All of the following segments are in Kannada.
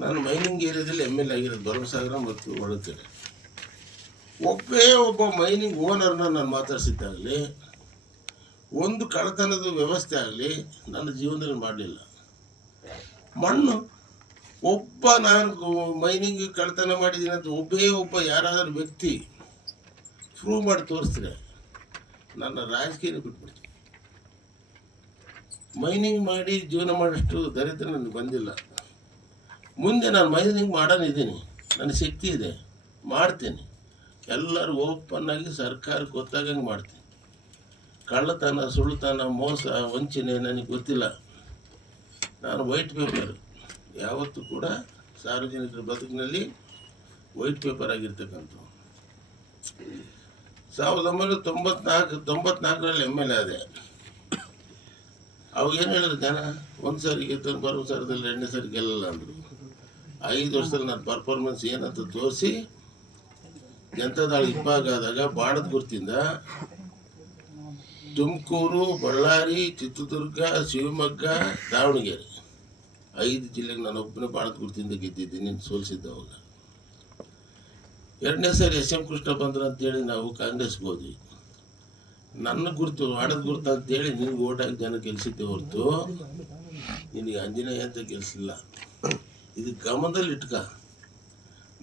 ನಾನು ಮೈನಿಂಗ್ ಏರಿಯಾದಲ್ಲಿ ಎಂ ಎಲ್ ಆಗಿರೋದು. ಭರಮಸಾಗರ ಮತ್ತು ಒಳಕೆರೆ ಒಬ್ಬೇ ಒಬ್ಬ ಮೈನಿಂಗ್ ಓನರ್ನ ನಾನು ಮಾತಾಡ್ಸಿದ್ದಾಗಲಿ ಒಂದು ಕಳ್ಳತನದ ವ್ಯವಸ್ಥೆ ಆಗಲಿ ನನ್ನ ಜೀವನದಲ್ಲಿ ಮಾಡಲಿಲ್ಲ. ಮಣ್ಣು, ಒಬ್ಬ ನಾನು ಮೈನಿಂಗ್ ಕಳ್ಳತನ ಮಾಡಿದ್ದೀನಿ ಅಂತ ಒಬ್ಬೇ ಒಬ್ಬ ಯಾರಾದರೂ ವ್ಯಕ್ತಿ ಪ್ರೂವ್ ಮಾಡಿ ತೋರಿಸಿದ್ರೆ ನನ್ನ ರಾಜಕೀಯ ಬಿಟ್ಬಿಡ್ತೀನಿ ಮೈನಿಂಗ್ ಮಾಡಿ ಜೀವನ ಮಾಡಷ್ಟು ದರಿದ್ರ ನನಗೆ ಬಂದಿಲ್ಲ. ಮುಂದೆ ನಾನು ಮೈನಿಂಗ್ ಮಾಡೋನಿದ್ದೀನಿ ನನ್ನ ಶಕ್ತಿ ಇದೆ. ಮಾಡ್ತೀನಿ. ಎಲ್ಲರೂ ಓಪನ್ ಆಗಿ ಸರ್ಕಾರಕ್ಕೆ ಗೊತ್ತಾಗಂಗೆ ಮಾಡ್ತೀನಿ. ಕಳ್ಳತನ, ಸುಳ್ಳುತನ, ಮೋಸ, ವಂಚನೆ ನನಗೆ ಗೊತ್ತಿಲ್ಲ. ನಾನು ವೈಟ್ ಪೇಪರ್ ಯಾವತ್ತೂ ಕೂಡ ಸಾರ್ವಜನಿಕರ ಬದುಕಿನಲ್ಲಿ ವೈಟ್ ಪೇಪರ್ ಆಗಿರ್ತಕ್ಕಂಥ ಸಾವಿರದ ಒಂಬೈನೂರ ತೊಂಬತ್ನಾಲ್ಕು, ತೊಂಬತ್ನಾಲ್ಕರಲ್ಲಿ ಎಂ ಎಲ್ ಎ ಆದೆ. ಅವಾಗ ಏನು ಹೇಳಿದ್ರು ಜನ? ಒಂದು ಸಾರಿ ಗೆದ್ದು ಬರೋ ಸಾರದಲ್ಲಿ ಎರಡನೇ ಸಾರಿ ಗೆಲ್ಲಲ್ಲ ಅಂದರು. ಐದು ವರ್ಷದಲ್ಲಿ ನನ್ನ ಪರ್ಫಾರ್ಮೆನ್ಸ್ ಏನಂತ ತೋರಿಸಿ ಜನತಾದಳ ಇಪ್ಪಾಗಾದಾಗ ಬಾಡದ ಗುರ್ತಿಂದ, ತುಮಕೂರು, ಬಳ್ಳಾರಿ, ಚಿತ್ರದುರ್ಗ, ಶಿವಮೊಗ್ಗ, ದಾವಣಗೆರೆ. ಐದು ಜಿಲ್ಲೆಗೆ ನಾನು ಬಾಳದ ಗುರ್ತಿಂದ ಗೆದ್ದಿದ್ದೀನಿ ಸೋಲಿಸಿದ್ದೆ ಅವಾಗ. ಎರಡನೇ ಸಾರಿ ಎಸ್ ಎಂ ಕೃಷ್ಣ ಬಂದ್ರು ಅಂತೇಳಿ ನಾವು ಕಾಂಗ್ರೆಸ್ಗೆ ಹೋದ್ವಿ. ನನ್ನ ಗುರುತು ಆಡದ ಗುರುತು ಅಂತೇಳಿ ನಿನ್ಗೆ ಓಟ್ ಹಾಕಿ ಜನ ಗೆಲ್ಸಿದ್ದೆ ಹೊರತು, ನಿನಗೆ ಆಂಜನೇಯ ಅಂತ ಗೆಲ್ಸಿಲ್ಲ. ಇದು ಗಮನದಲ್ಲಿ ಇಟ್ಕ.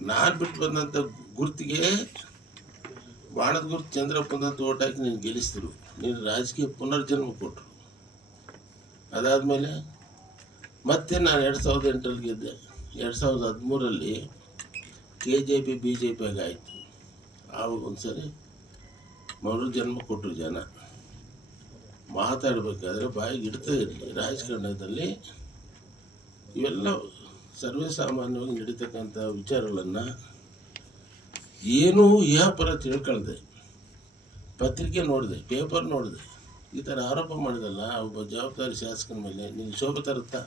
ನಾನು ಬಿಟ್ಟು ಬಂದಂಥ ಗುರ್ತಿಗೆ ಬಾಣದ ಗುರುತು ಚಂದ್ರಪ್ಪನಂತ ಓಟ್ ನೀನು ಗೆಲ್ಲಿಸಿದ್ರು ನೀನು ರಾಜಕೀಯ ಪುನರ್ಜನ್ಮ ಕೊಟ್ಟರು ಅದಾದಮೇಲೆ ಮತ್ತೆ ನಾನು ಎರಡು ಸಾವಿರದ ಎಂಟರಲ್ಲಿ ಗೆದ್ದೆ. ಎರಡು ಸಾವಿರದ ಹದಿಮೂರಲ್ಲಿ K J P B J ಪಿಯಾಗ ಆಯಿತು. ಆವಾಗ ಒಂದ್ಸರಿ ಮರು ಜನ್ಮ ಕೊಟ್ಟರು ಜನ. ಮಾತಾಡಬೇಕಾದ್ರೆ ಬಾಯಿಗೆ ಇಡ್ತಾ ಇರಲಿ. ರಾಜಕಾರಣದಲ್ಲಿ ಇವೆಲ್ಲ ಸರ್ವೇ ಸಾಮಾನ್ಯವಾಗಿ ನಡೀತಕ್ಕಂಥ ವಿಚಾರಗಳನ್ನು ಏನೂ ಪರ ತಿಳ್ಕೊಳ್ದೆ. ಪತ್ರಿಕೆ ನೋಡಿದೆ ಪೇಪರ್ ನೋಡಿದೆ. ಈ ಥರ ಆರೋಪ ಮಾಡಿದಲ್ಲ ಒಬ್ಬ ಜವಾಬ್ದಾರಿ ಶಾಸಕನ ಮೇಲೆ ನಿನ್ನ ಶೋಭೆ ತರುತ್ತಾ?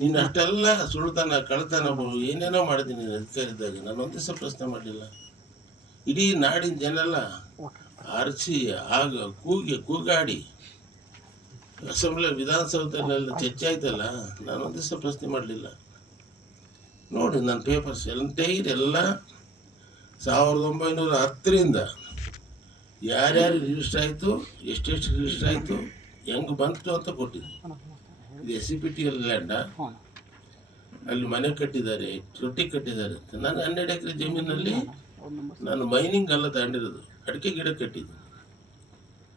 ನೀನು ಅಷ್ಟೆಲ್ಲ ಸುಳ್ತಾನ ಕಳ್ತನ ಏನೇನೋ ಮಾಡಿದ್ದೀನಿ ನೀನು ಅಧಿಕಾರಿ ಇದ್ದಾಗ ನಾನು ಒಂದೇ ಸಹ ಪ್ರಶ್ನೆ ಮಾಡಲಿಲ್ಲ. ಇಡೀ ನಾಡಿನ ಜನೆಲ್ಲ ಆರಿಸಿ ಆಗ ಕೂಗಿ ಕೂಗಾಡಿ ಅಸೆಂಬ್ಲಿ ವಿಧಾನಸೌಧದಲ್ಲೆಲ್ಲ ಚರ್ಚೆ ಆಯ್ತಲ್ಲ ನಾನು ಒಂದು ದಿವಸ ಪ್ರಶ್ನೆ ಮಾಡಲಿಲ್ಲ. ನೋಡಿ, ನನ್ನ ಪೇಪರ್ಸ್ ಎಂಟೈರ್ ಎಲ್ಲ ಸಾವಿರದ ಒಂಬೈನೂರ ಹತ್ತರಿಂದ ಯಾರ್ಯಾರು ರಿಜಿಸ್ಟರ್ ಆಯಿತು ಎಷ್ಟೆಷ್ಟು ರಿಜಿಸ್ಟರ್ ಆಯಿತು, ಹೆಂಗೆ ಬಂತು ಅಂತ ಕೊಟ್ಟಿದ್ದೆ. ಇದು S C P T L ಲ್ಯಾಂಡ ಅಲ್ಲಿ ಮನೆ ಕಟ್ಟಿದ್ದಾರೆ, ತೊಟ್ಟಿ ಕಟ್ಟಿದ್ದಾರೆ. ಅಂತ ನಾನು ಹನ್ನೆರಡು ಎಕರೆ ಜಮೀನಲ್ಲಿ ನಾನು ಮೈನಿಂಗ್ ಅಲ್ಲ ತಗೊಂಡಿರೋದು, ಅಡಿಕೆ ಗಿಡ ಕಟ್ಟಿದ್ದು